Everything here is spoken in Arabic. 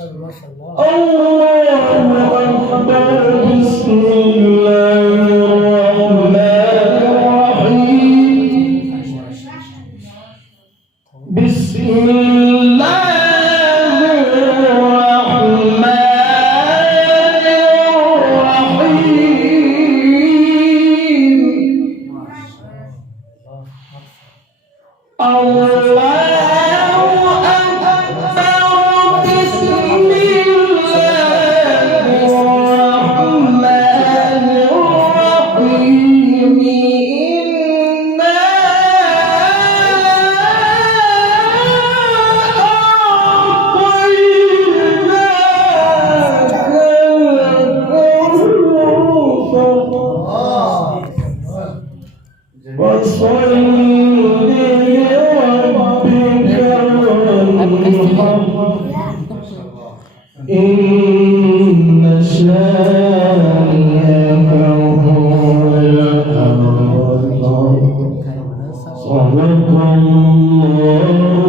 ما شاء الله. الله أكبر. بسم الله الرحمن الرحيم. بسم الله إن شانئك هو الأبتر. صدق الله.